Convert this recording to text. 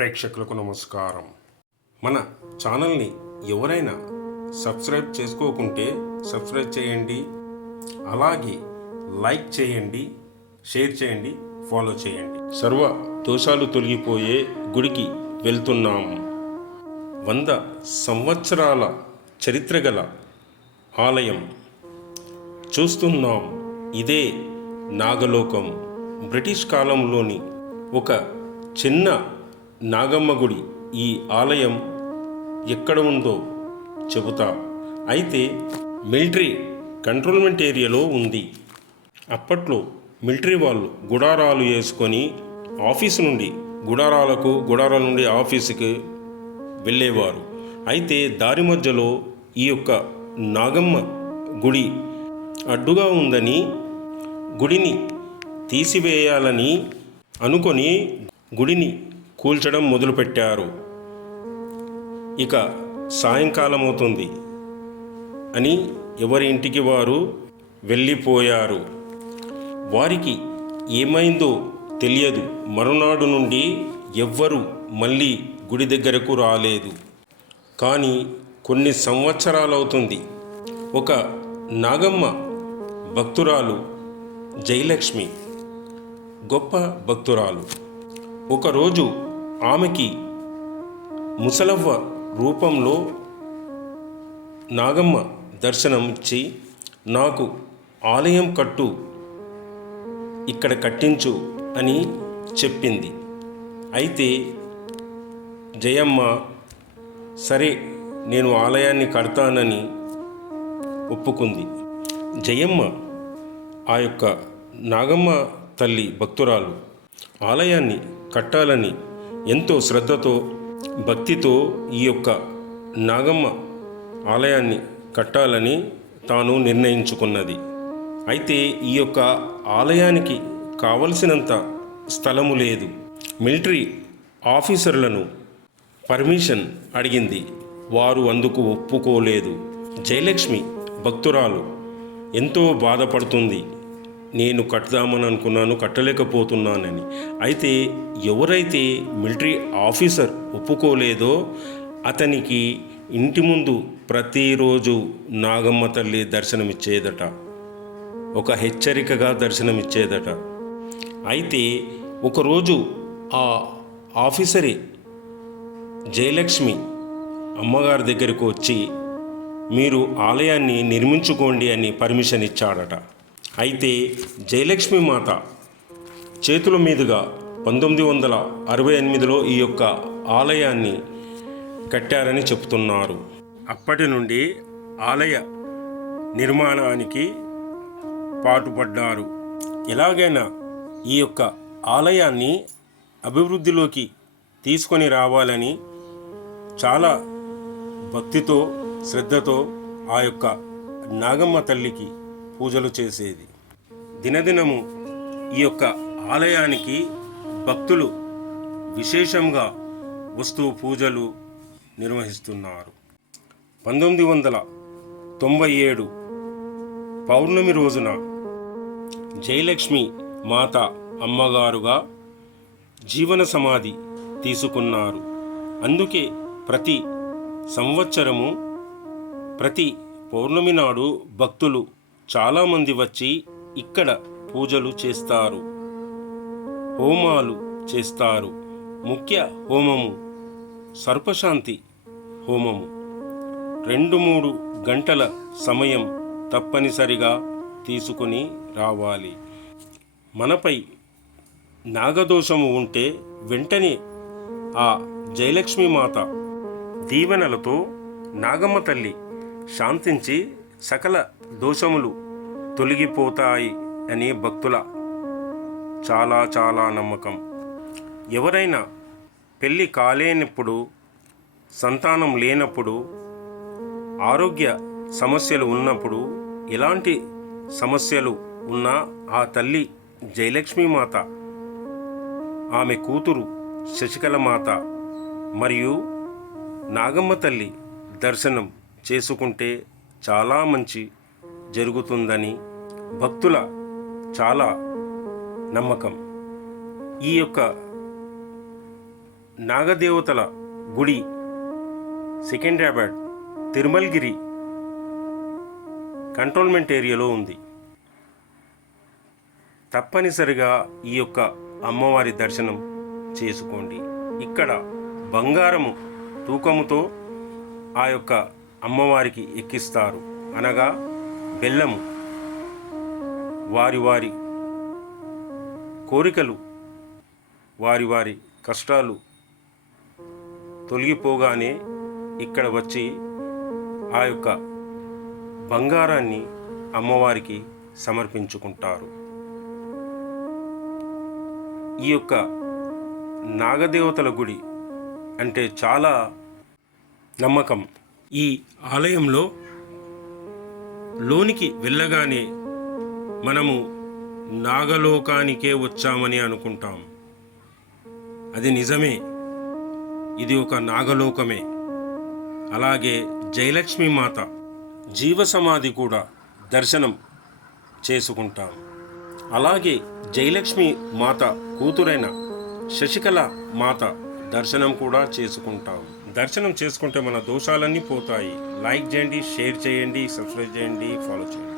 ప్రేక్షకులకు నమస్కారం. మన ఛానల్ని ఎవరైనా సబ్స్క్రైబ్ చేసుకోకుంటే సబ్స్క్రైబ్ చేయండి, అలాగే లైక్ చేయండి, షేర్ చేయండి, ఫాలో చేయండి. సర్వ దోషాలు తొలగిపోయే గుడికి వెళ్తున్నాం. 100 సంవత్సరాల చరిత్ర గల ఆలయం చూస్తున్నాం. ఇదే నాగలోకం. బ్రిటిష్ కాలంలోని ఒక చిన్న నాగమ్మ గుడి. ఈ ఆలయం ఎక్కడ ఉందో చెబుతా. అయితే మిలిటరీ కంట్రోల్మెంట్ ఏరియాలో ఉంది. అప్పట్లో మిలిటరీ వాళ్ళు గుడారాలు వేసుకొని ఆఫీసు నుండి గుడారాల నుండి ఆఫీసుకి వెళ్ళేవారు. అయితే దారి మధ్యలో ఈ యొక్క నాగమ్మ గుడి అడ్డుగా ఉందని గుడిని తీసివేయాలని అనుకొని గుడిని కూల్చడం మొదలుపెట్టారు. ఇక సాయంకాలం అవుతుంది అని ఎవరి ఇంటికి వారు వెళ్ళిపోయారు. వారికి ఏమైందో తెలియదు. మరునాడు నుండి ఎవ్వరూ మళ్ళీ గుడి దగ్గరకు రాలేదు. కానీ కొన్ని సంవత్సరాలవుతుంది. ఒక నాగమ్మ భక్తురాలు జయలక్ష్మి, గొప్ప భక్తురాలు. ఒకరోజు ఆమెకి ముసలవ్వ రూపంలో నాగమ్మ దర్శనం ఇచ్చి, నాకు ఆలయం కట్టు, ఇక్కడ కట్టించు అని చెప్పింది. అయితే జయమ్మ సరే నేను ఆలయాన్ని కడతానని ఒప్పుకుంది. జయమ్మ ఆ యొక్క నాగమ్మ తల్లి భక్తురాలు ఆలయాన్ని కట్టాలని ఎంతో శ్రద్ధతో భక్తితో ఈ యొక్క నాగమ్మ ఆలయాన్ని కట్టాలని తాను నిర్ణయించుకున్నది. అయితే ఈ యొక్క ఆలయానికి కావలసినంత స్థలము లేదు. మిలిటరీ ఆఫీసర్లను పర్మిషన్ అడిగింది. వారు అందుకు ఒప్పుకోలేదు. జయలక్ష్మి భక్తురాలు ఎంతో బాధపడుతుంది. నేను కట్టుదామని అనుకున్నాను, కట్టలేకపోతున్నానని. అయితే ఎవరైతే మిలిటరీ ఆఫీసర్ ఒప్పుకోలేదో అతనికి ఇంటి ముందు ప్రతిరోజు నాగమ్మ తల్లి దర్శనమిచ్చేదట. ఒక హెచ్చరికగా దర్శనమిచ్చేదట. అయితే ఒకరోజు ఆ ఆఫీసరే జయలక్ష్మి అమ్మగారి దగ్గరకు వచ్చి మీరు ఆలయాన్ని నిర్మించుకోండి అని పర్మిషన్ ఇచ్చాడట. అయితే జయలక్ష్మి మాత చేతుల మీదుగా 1968లో ఈ యొక్క ఆలయాన్ని కట్టారని చెప్తున్నారు. అప్పటి నుండి ఆలయ నిర్మాణానికి పాటుపడ్డారు. ఎలాగైనా ఈ యొక్క ఆలయాన్ని అభివృద్ధిలోకి తీసుకొని రావాలని చాలా భక్తితో శ్రద్ధతో ఆ యొక్క నాగమ్మ తల్లికి పూజలు చేసేది. దినదినము ఈ యొక్క ఆలయానికి భక్తులు విశేషంగా వస్తూ పూజలు నిర్వహిస్తున్నారు. 1997 పౌర్ణమి రోజున జయలక్ష్మి మాత అమ్మగారుగా జీవన సమాధి తీసుకున్నారు. అందుకే ప్రతి సంవత్సరము ప్రతి పౌర్ణమి నాడు భక్తులు చాలామంది వచ్చి ఇక్కడ పూజలు చేస్తారు, హోమాలు చేస్తారు. ముఖ్య హోమము సర్పశాంతి హోమము. 2-3 గంటల సమయం తప్పనిసరిగా తీసుకొని రావాలి. మనపై నాగదోషము ఉంటే వెంటనే ఆ జయలక్ష్మి మాత దీవెనలతో నాగమ్మ తల్లి శాంతించి సకల దోషములు తొలగిపోతాయి అని భక్తుల చాలా నమ్మకం. ఎవరైనా పెళ్ళి కాలేనప్పుడు, సంతానం లేనప్పుడు, ఆరోగ్య సమస్యలు ఉన్నప్పుడు, ఎలాంటి సమస్యలు ఉన్నా ఆ తల్లి జయలక్ష్మి మాత, ఆమె కూతురు శశికళ మాత మరియు నాగమ్మ తల్లి దర్శనం చేసుకుంటే చాలా మంచి జరుగుతుందని భక్తుల చాలా నమ్మకం. ఈ యొక్క నాగదేవతల గుడి సికింద్రాబాద్ తిరుమల్గిరి కంటోన్మెంట్ ఏరియాలో ఉంది. తప్పనిసరిగా ఈ యొక్క అమ్మవారి దర్శనం చేసుకోండి. ఇక్కడ బంగారము తూకముతో ఆ యొక్క అమ్మవారికి ఎక్కిస్తారు, అనగా బెల్లము. వారి వారి కోరికలు, వారి వారి కష్టాలు తొలగిపోగానే ఇక్కడ వచ్చి ఆ యొక్క బంగారాన్ని అమ్మవారికి సమర్పించుకుంటారు. ఈ యొక్క నాగదేవతల గుడి అంటే చాలా నమ్మకం. ఈ ఆలయంలో లోనికి వెళ్ళగానే మనము నాగలోకానికే వచ్చామని అనుకుంటాం. అది నిజమే, ఇది ఒక నాగలోకమే. అలాగే జయలక్ష్మి మాత జీవసమాధి కూడా దర్శనం చేసుకుంటాం. అలాగే జయలక్ష్మి మాత కూతురైన శశికళ మాత దర్శనం కూడా చేసుకుంటాం. దర్శనం చేసుకుంటే మన దోషాలన్నీ పోతాయి. లైక్ చేయండి, షేర్ చేయండి, సబ్స్క్రైబ్ చేయండి, ఫాలో చేయండి.